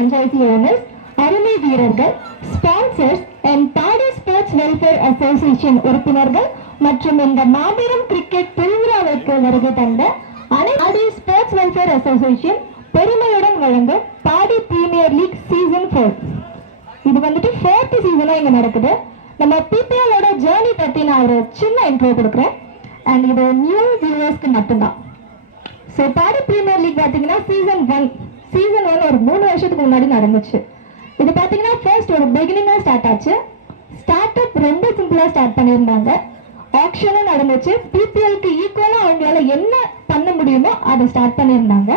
franchisee owners, அருமை வீரர்கள், sponsors and body sports welfare association உறுப்பினர்கள் மற்றும் இந்த மாபெரும் கிரிக்கெட் திருவிழாவிற்கு வருகை தந்த பாடி ஸ்போர்ட்ஸ் வெல்ஃபேர் அசோசியேஷன் பெருமையுடன் வழங்கும் பாடி பிரீமியர் லீக் சீசன் 4. இது வந்துட்டு 4th சீசனா இங்க நடக்குது. நம்ம பிபிஎலோட ஜேர்னி பத்தி நான் ஒரு சின்ன இன்ட்ரோ கொடுக்குறேன். அண்ட் இது நியூ வியூவர்ஸ்க்கு மட்டும்தான். ஸோ பாடி பிரீமியர் லீக் பார்த்தீங்கன்னா சீசன் 1 ஒரு 3 வருஷத்துக்கு முன்னாடி நடந்துச்சு. இது பார்த்தீங்கன்னா ஃபர்ஸ்ட் ஒரு பிகினிங்காக ஸ்டார்ட் ஆச்சு. ஸ்டார்ட் அப் ரொம்ப சிம்பிளாக ஸ்டார்ட் பண்ணியிருந்தாங்க. ஆக்ஷனும் நடந்துச்சு. பிபிஎலுக்கு ஈக்குவலாக அவங்களால என்ன பண்ண முடியுமோ அதை ஸ்டார்ட் பண்ணியிருந்தாங்க.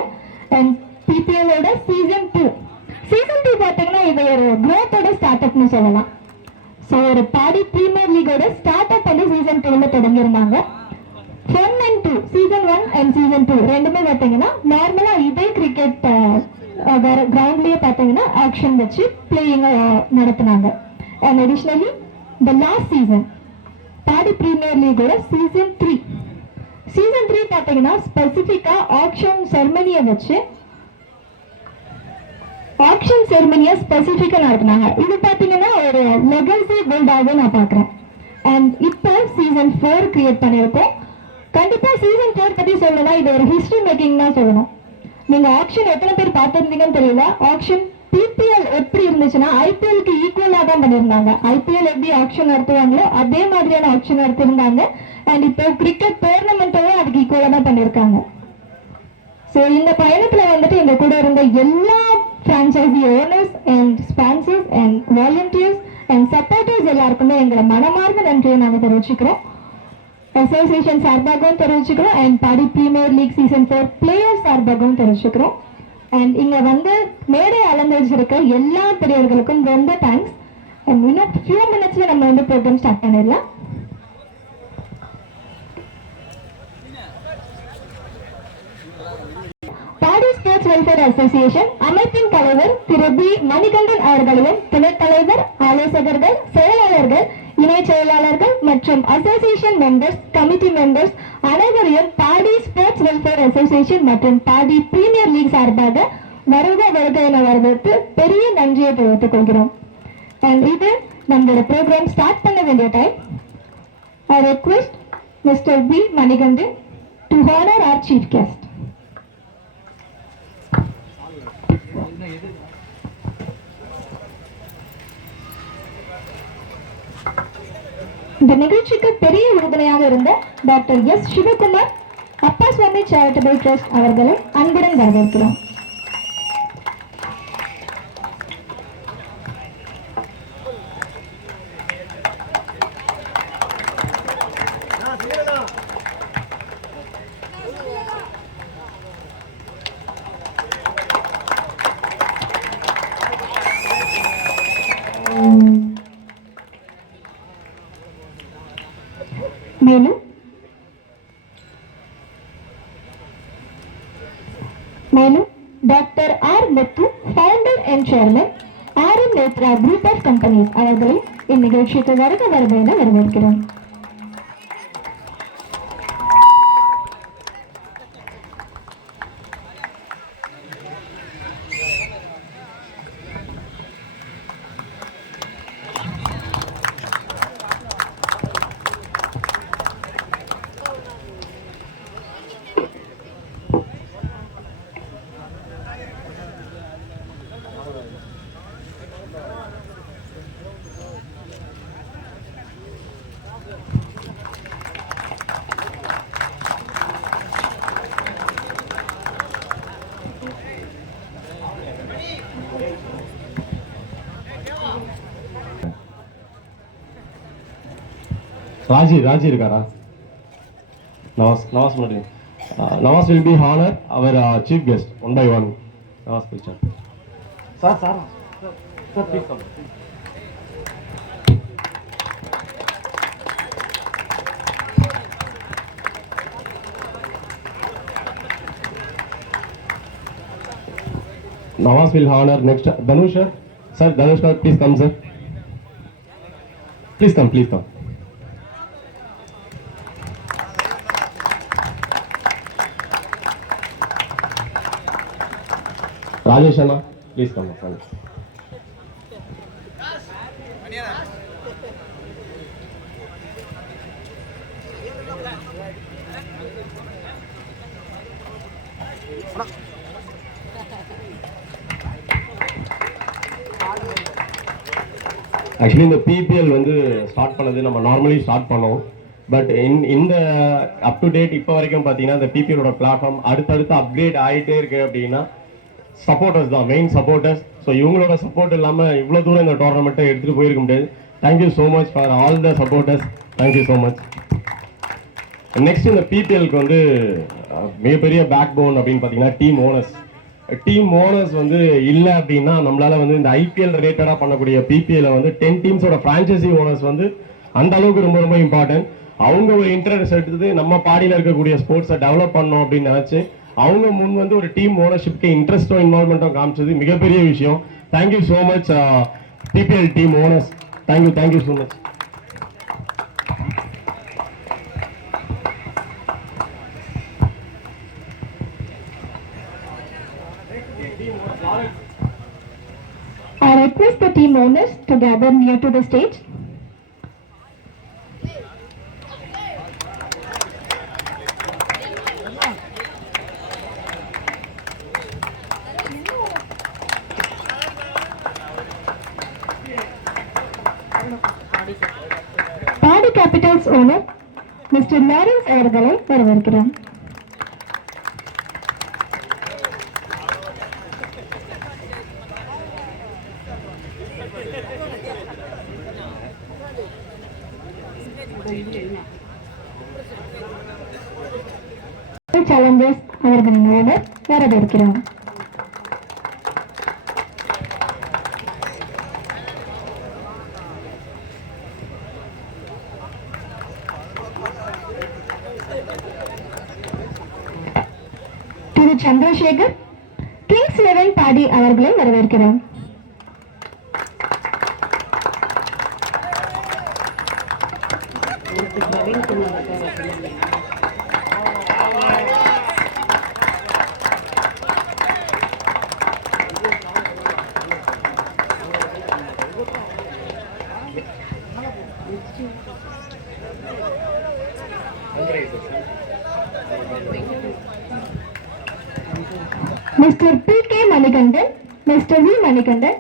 அண்ட் பிபிஎலோட சீசன் 2 பார்த்தீங்கன்னா இது ஒரு க்ரோத்தோட ஸ்டார்ட் அப்னு சொல்லலாம். ஸோ ஒரு பாடி பிரீமியர் லீகோட ஸ்டார்ட் அப் வந்து சீசன் 2ல தொடங்கியிருந்தாங்க. 1 and 2 சீசன் 1 அண்ட் சீசன் 2 ரெண்டுமே பார்த்தீங்கன்னா நார்மலா இதே கிரிக்கெட் வேற கிரவுண்ட்லயே பார்த்தீங்கன்னா ஆக்ஷன் வச்சு பிளேயிங் நடத்தினாங்க. And additionally the last season Padi premier லீகோட சீசன் 3 பார்த்தீங்கன்னா ஸ்பெசிஃபிக்கா ஆக்ஷன் செரமனியை வச்சு ஸ்பெசிஃபிக்கா நடத்தினாங்க. இது பார்த்தீங்கன்னா ஒரு லெகசி பில்டாக நான் பார்க்குறேன். அண்ட் இப்போ சீசன் 4 கிரியேட் பண்ணியிருக்கோம். கண்டிப்பா சீசன் 4 பத்தி சொல்லணும்னா இது ஒரு ஹிஸ்டரி மேக்கிங் தான் சொல்லணும். நீங்க ஆக்ஷன் எத்தனை பேர் பார்த்திருந்தீங்கன்னு தெரியல. ஆக்ஷன் பிபிஎல் எப்படி இருந்துச்சுன்னா ஐபிஎலுக்கு ஈக்குவலா தான் பண்ணியிருந்தாங்க. ஐபிஎல் எப்படி ஆக்ஷன் நடத்துவாங்களோ அதே மாதிரியான ஆக்ஷன் நடத்திருந்தாங்க. அண்ட் இப்போ கிரிக்கெட் டோர்னமெண்ட்டும் அதுக்கு ஈக்குவலா தான் பண்ணியிருக்காங்க. ஸோ இந்த பயணத்துல வந்துட்டு எங்க கூட இருந்த எல்லா franchisee owners and sponsors and volunteers and supporters எல்லாருக்குமே எங்களை மனமார்ந்த நன்றியை நாங்கள் தெரிவிச்சுக்கிறோம். அசோசியேஷன் சார்பாகவும் தெரிவிச்சுக்கிறோம். And Padi premier league season 4 players சார்பாகவும் தெரிவிச்சுக்கிறோம். அண்ட் இங்க வந்து மேடை அலங்கரிச்சிருக்க எல்லா பெரியவர்களுக்கும் ரொம்ப தேங்க்ஸ். அண்ட் இன்னும் ஃபியூ மினிட்ஸ்ல நம்ம வந்து ப்ரோக்ராம் ஸ்டார்ட் பண்ணிடலாம். பாடி ஸ்போர்ட்ஸ் வெல்ஃபேர் அசோசியேஷன் அமைப்பின் தலைவர் திரு பி மணிகண்டன் அவர்களையும் துணைத் தலைவர், ஆலோசகர்கள், செயலாளர்கள், இணை செயலாளர்கள் மற்றும் அசோசியேஷன் மெம்பர்ஸ், கமிட்டி மெம்பர்ஸ் அனைவரையும் பாடி ஸ்போர்ட்ஸ் வெல்ஃபேர் அசோசியேஷன் மற்றும் பாடி பிரீமியர் லீக் சார்பாக வருக என வரவேற்று பெரிய நன்றியை தெரிவித்துக் கொள்கிறோம். அண்ட் இது நம்மளோட ப்ரோக்ராம் ஸ்டார்ட் பண்ண வேண்டிய time. I request mister P Manikandan to honour our chief guest. இந்த நிகழ்ச்சிக்கு பெரிய உறுதுணையாக இருந்த டாக்டர் எஸ் சிவகுமார் அப்பா சுவாமி சேரிட்டபிள் ட்ரஸ்ட் அவர்களை அன்புடன் வரவேற்கிறோம். மேலும் doctor R Muthu, founder and chairman RM. Nethra group of companies அவர்களை இந்நிகழ்ச்சிக்கு வருக என வரவேற்கிறோம். Raji irukara. Nawaz Modi. Nawaz will be honor our chief guest one by one. Nawaz picture. Sir, please come. Nawaz will honor next. Dhanush sir, please come, sir. Please come. Rajesh Anna, please come friend. Actually இந்த BPL வந்து start பண்ணது நம்ம normally start பண்ணோம். But இந்த up to date இப்போ வரைக்கும் பார்த்தீங்கன்னா இந்த பிபிஎலோட பிளாட்ஃபார்ம் அடுத்தடுத்து அப்கிரேட் ஆகிட்டே இருக்கு அப்படின்னா சப்போர்ட்டர்ஸ் தான் மெயின் சப்போர்ட்டர்ஸ். ஸோ இவங்களோட சப்போர்ட் இல்லாமல் இவ்வளோ தூரம் இந்த டோர்னமெண்ட்டை எடுத்துகிட்டு போயிருக்க முடியாது. Thank you so much for all the supporters. Thank you so much. Next இந்த பிபிஎலுக்கு வந்து மிகப்பெரிய பேக் போன் அப்படின்னு பார்த்தீங்கன்னா டீம் ஓனர்ஸ். டீம் ஓனர்ஸ் வந்து இல்லை அப்படின்னா நம்மளால வந்து இந்த ஐபிஎல் ரிலேட்டடாக பண்ணக்கூடிய பிபிஎல் வந்து 10 டீம்ஸோட ஃப்ரான்ச்சைசி ஓனர்ஸ் வந்து அந்த அளவுக்கு ரொம்ப ரொம்ப இம்பார்ட்டன்ட். அவங்க ஒரு இன்ட்ரெஸ்ட் எடுத்து நம்ம பாடியில் இருக்கக்கூடிய ஸ்போர்ட்ஸை டெவலப் பண்ணோம் அப்படின்னு நினச்சி அவங்க முன் வந்து ஒரு டீம் ஓனர்ஷிப்க்கு இன்ட்ரெஸ்ட்டும் இன்வால்மெண்ட்டும் காமிச்சது மிகப்பெரிய விஷயம். Thank you so much PPL team owners. Thank you so much. I request the team owners to gather near to the stage. Padi Capitals owner Mr. Lawrence அவர்களை வரவேற்கிறோம். சேலஞ்சர்ஸ் அவர்களின் ஓனர் வரவேற்கிறோம். திரு சந்திரசேகர் கிங்ஸ் 11 பாடி அவர்களை வரவேற்கிறோம். Mister PK. Manikandan, mister V. Manikandan,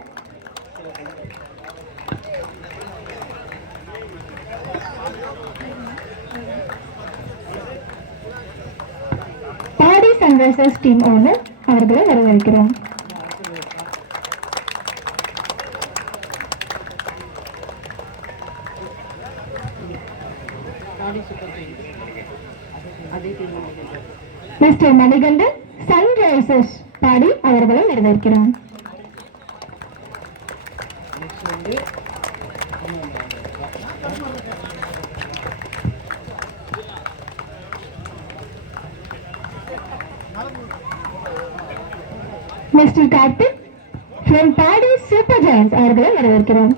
Padi Sunrisers team owner அவர்களை வரவேற்கிறோம். Mister Manikandan Sunrisers Padi அவர்களை வரவேற்கிறோம். Mister Karthik from Padi super giants அவர்களை வரவேற்கிறோம்.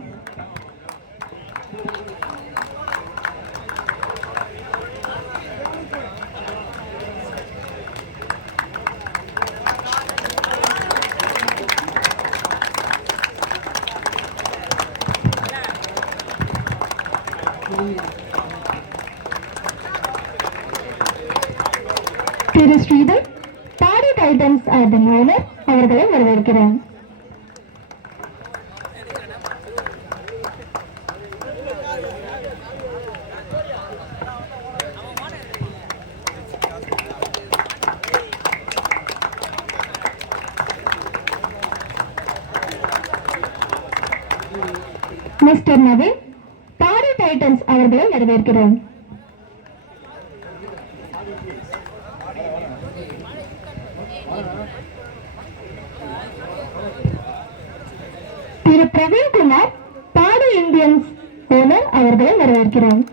திரு ஸ்ரீதர் பாடி டைட்டன்ஸ் அதன் ஓனர் அவர்களை வரவேற்கிறோம். மிஸ்டர் நவீன் பாடி டைட்டன்ஸ் அவர்களை வரவேற்கிறோம். திரு பிரவீன்குமார் பாடி இந்தியன்ஸ் ஓனர் அவர்களை வரவேற்கிறோம்.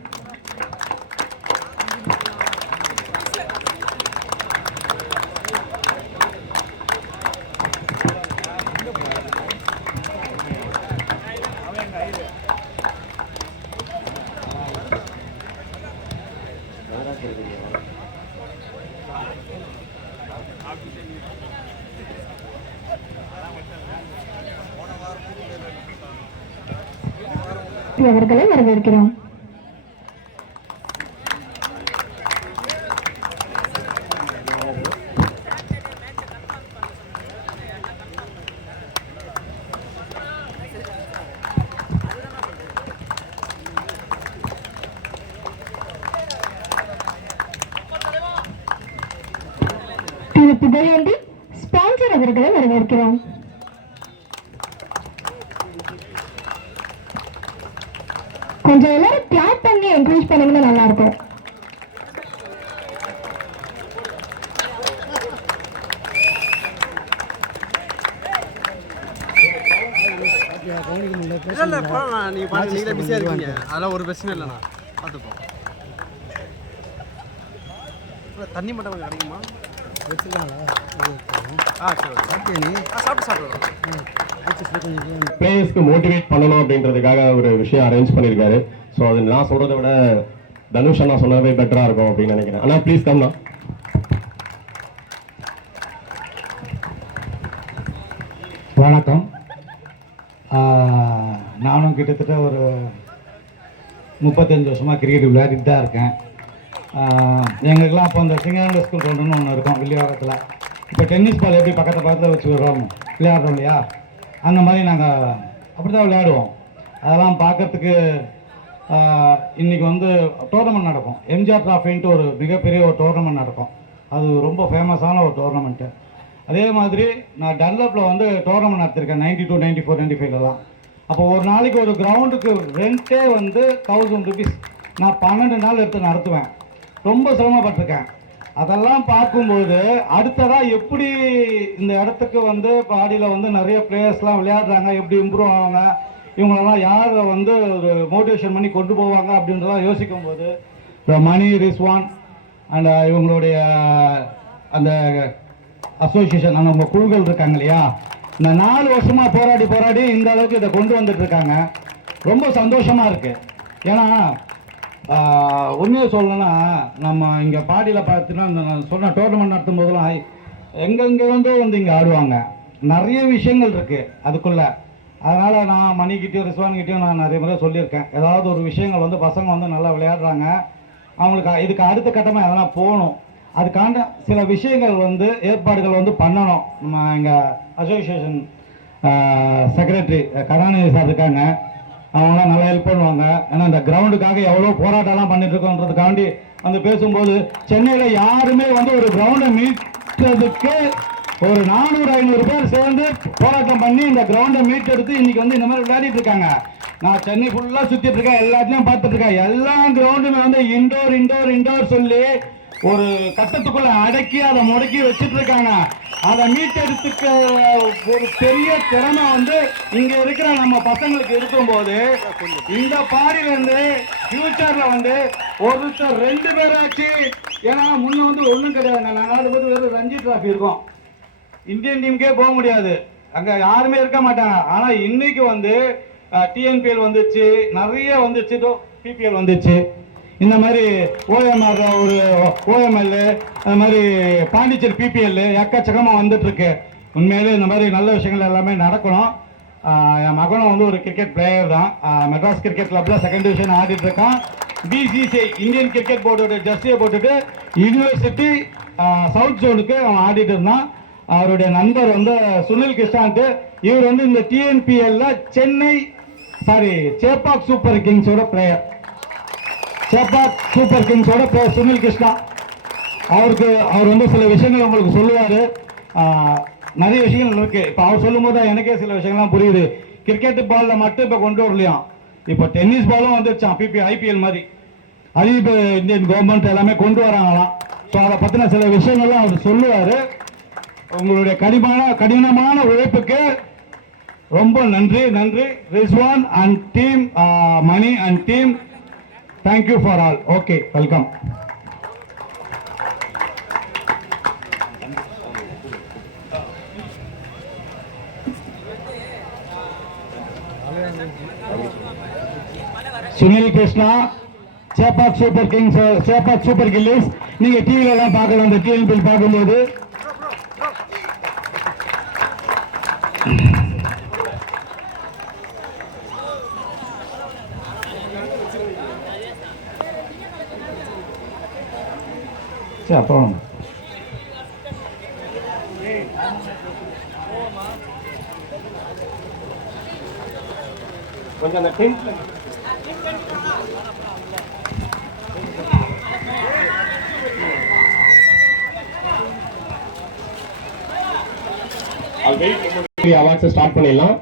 மூர்த்தி அவர்களை வரவேற்கிறோம். திரு புகழேந்தி ஸ்பான்சர் அவர்களை வரவேற்கிறோம். கொஞ்சம் எல்லாரும் கிளாப் பண்ணி என்கரேஜ் பண்ணீங்கன்னா நல்லா இருக்கும். அதெல்லாம் ஒரு பிரச்சனை இல்லைண்ணா, பார்த்துப்போம். தண்ணி மட்டும் கொஞ்சம் கிடைக்குமா? பிளேயர்ஸ்க்கு மோட்டிவேட் பண்ணணும் அப்படின்றதுக்காக ஒரு விஷயம் அரேஞ்ச் பண்ணியிருக்காரு. ஸோ அது நான் சொல்றதை விட தனுஷ் அண்ணா சொன்னதே பெட்டரா இருக்கும் அப்படின்னு நினைக்கிறேன். அண்ணா ப்ளீஸ் கம்ண்ணா. வணக்கம். நானும் கிட்டத்தட்ட ஒரு 35 வருஷமாக கிரிக்கெட் விளையாடிட்டு தான் இருக்கேன். எங்களுக்கெல்லாம் அப்போ அந்த சிங்கானந்த ஸ்கூல் கிரவுண்டுன்னு ஒன்று இருக்கும் வில்லிவாக்கத்தில். இப்போ டென்னிஸ் பால் எப்படி பக்கத்தில் வச்சு விளையாடுறோம் இல்லையா, அந்த மாதிரி நாங்கள் அப்படி தான் விளையாடுவோம். அதெல்லாம் பார்க்கறதுக்கு இன்றைக்கி வந்து டோர்னமெண்ட் நடக்கும். எம்ஜிஆர் ட்ராஃபின்ட்டு ஒரு மிகப்பெரிய ஒரு டோர்னமெண்ட் நடக்கும். அது ரொம்ப ஃபேமஸான ஒரு டோர்னமெண்ட்டு. அதே மாதிரி நான் டன்லப்பில் வந்து டோர்னமெண்ட் நடத்திருக்கேன் 92, 94, 95லலாம். அப்போ ஒரு நாளைக்கு ஒரு கிரவுண்டுக்கு ரெண்டே வந்து 1000 ருபீஸ். நான் 12 நாள் எடுத்து நடத்துவேன். ரொம்ப சிரமப்பட்டிருக்கேன். அதெல்லாம் பார்க்கும்போது அடுத்ததாக எப்படி இந்த இடத்துக்கு வந்து பாடியில் வந்து நிறைய பிளேயர்ஸ்லாம் விளையாடுறாங்க, எப்படி இம்ப்ரூவ் ஆவாங்க, இவங்களெல்லாம் யாரை வந்து ஒரு மோட்டிவேஷன் பண்ணி கொண்டு போவாங்க அப்படின்றதான் யோசிக்கும்போது மணி, ரிஸ்வான் அண்ட் இவங்களுடைய அந்த அசோசியேஷன், அந்த குழுக்கள் இருக்காங்க இல்லையா, இந்த 4 வருஷமாக போராடி இந்த அளவுக்கு இதை கொண்டு வந்துட்டு இருக்காங்க. ரொம்ப சந்தோஷமாக இருக்குது. ஏன்னா உண்மையை சொல்லணும்னா நம்ம இங்கே பாடியில் பார்த்தீங்கன்னா இந்த நான் சொன்ன டோர்னமெண்ட் நடத்தும் போதெல்லாம் எங்கெங்கே வந்து இங்கே ஆடுவாங்க. நிறைய விஷயங்கள் இருக்குது அதுக்குள்ளே. அதனால் நான் மணிக்கிட்டேயும் ரிஸ்வான்கிட்டையும் நான் நிறைய முறை சொல்லியிருக்கேன், ஏதாவது ஒரு விஷயங்கள் வந்து பசங்க வந்து நல்லா விளையாடுறாங்க, அவங்களுக்கு இதுக்கு அடுத்த கட்டமாக எதனா போகணும், அதுக்கான சில விஷயங்கள் வந்து ஏற்பாடுகள் வந்து பண்ணணும். நம்ம எங்கள் அசோசியேஷன் செக்ரட்டரி கருணாநிதி சார் இருக்காங்க, அவங்களாம் நல்லா ஹெல்ப் பண்ணுவாங்க. ஏன்னா இந்த கிரவுண்டுக்காக எவ்வளோ போராட்டம்லாம் பண்ணிட்டு இருக்கோன்றதுக்காண்டி வந்து பேசும்போது சென்னையில் யாருமே வந்து ஒரு கிரவுண்டை மீட்கிறதுக்கு ஒரு 400-500 பேர் சேர்ந்து போராட்டம் பண்ணி இந்த கிரவுண்டை மீட்டெடுத்து இன்னைக்கு வந்து இந்த மாதிரி விளையாடிட்டு இருக்காங்க. நான் சென்னை ஃபுல்லாக சுற்றிட்டு இருக்கேன், எல்லாத்தையும் பார்த்துட்டு இருக்கேன். எல்லா கிரவுண்டுமே வந்து இண்டோர் சொல்லி ஒரு கட்டத்துக்குள்ள அடக்கி அதை முடக்கி வச்சுட்டு இருக்காங்க. அதை மீட்டெடுத்துக்க ஒரு பெரிய திறமை வந்து இங்க இருக்கிற நம்ம பசங்களுக்கு இருக்கும்போது இந்த பாடியிலிருந்து ஃபியூச்சர்ல வந்து ஒருத்தர் 2 பேராச்சு. ஏன்னா முன்ன வந்து ஒன்றும் கிடையாது, நாங்கள் ஆடும்போது வெறும் ரஞ்சி டிராஃபி இருக்கும், இந்தியன் டீமுக்கே போக முடியாது, அங்கே யாருமே இருக்க மாட்டாங்க. ஆனால் இன்னைக்கு வந்து டிஎன்பிஎல் வந்துச்சு, நிறைய வந்துச்சு, பிபிஎல் வந்துச்சு, இந்த மாதிரி ஓஎம்ஆர் ஒரு ஓஎம்எல், அது மாதிரி பாண்டிச்சேரி பிபிஎல் எக்கச்சக்கமாக வந்துட்டுருக்கு. உண்மையிலே இந்த மாதிரி நல்ல விஷயங்கள் எல்லாமே நடக்கணும். என் மகனும் வந்து ஒரு கிரிக்கெட் பிளேயர் தான். மெட்ராஸ் கிரிக்கெட் கிளப்பில் 2nd டிவிஷன் ஆடிட்டு இருக்கான். பிசிசிஐ இந்தியன் கிரிக்கெட் போர்டோட ஜெர்சியை போட்டுட்டு யூனிவர்சிட்டி சவுத் ஜோனுக்கு அவன் ஆடிட்டு இருந்தான். அவருடைய நண்பர் வந்து சுனில் கிருஷ்ணான்ட்டு, இவர் வந்து இந்த டிஎன்பிஎல்ல சேப்பாக் சூப்பர் கிங்ஸோட பிளேயர். சேப்பாக் சூப்பர் கிங்ஸோட பிளேயர் சுனில் கிருஷ்ணா. அவர் வந்து சில விஷயங்கள் உங்களுக்கு சொல்லுவார். நிறைய விஷயங்கள் இருக்கு. இப்போ அவர் சொல்லும் போது எனக்கே சில விஷயங்கள்லாம் புரியுது. கிரிக்கெட் பாலில் மட்டும் இப்போ கொண்டு வரலையாம், இப்போ டென்னிஸ் பாலும் வந்துருச்சான், ஐபிஎல் மாதிரி. அது இப்போ இந்தியன் கவர்மெண்ட் எல்லாமே கொண்டு வராங்களாம். ஸோ அதை பற்றின சில விஷயங்கள்லாம் அவர் சொல்லுவார். உங்களுடைய கடினமான உழைப்புக்கு ரொம்ப நன்றி Rizwan and team, Mani and team, thank you for all. Okay, welcome. Sunil Krishna, Chepauk Super Kings, Chepauk Super Gillies. நீங்க டிவில எல்லாம் பார்க்கலாம், அந்த டிஎன்பிஎல் பார்க்கும்போது. வச்சு அப்புறம் கொஞ்சம் அந்த டென்ட்ல அவார்ட்ஸ் ஸ்டார்ட் பண்ணிடலாம்.